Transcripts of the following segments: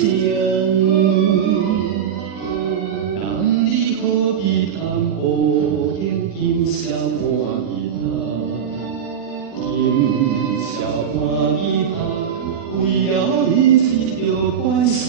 情，男儿何必贪乌烟，今宵半日他，今宵半日他，为了伊是着关心。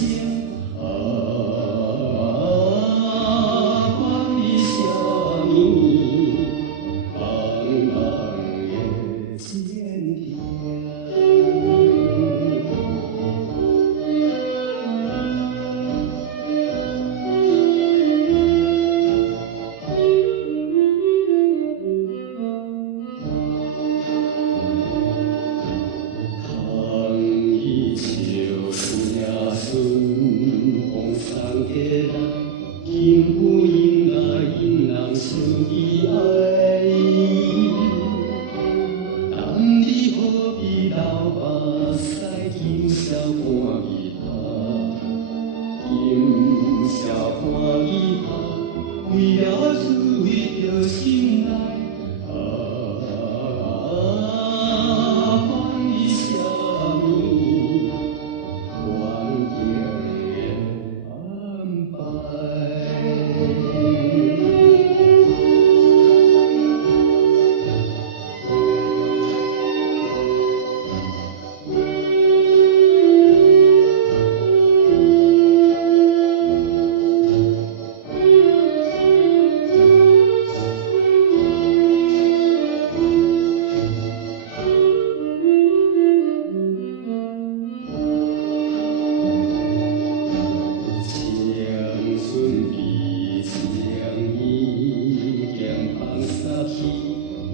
因有因啊因人相依爱，男儿何必流目屎？今宵半日他，今宵半日他，为了滋味着心内。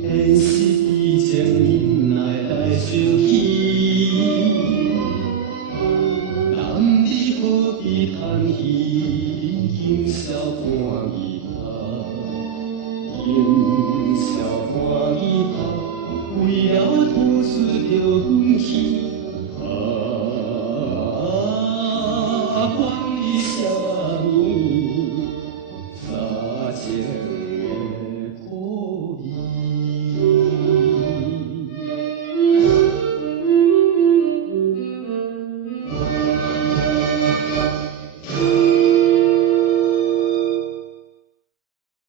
现实已将忍耐来相依，男儿何必叹息？今宵半日他，今宵半日他，为了吐出着阮心。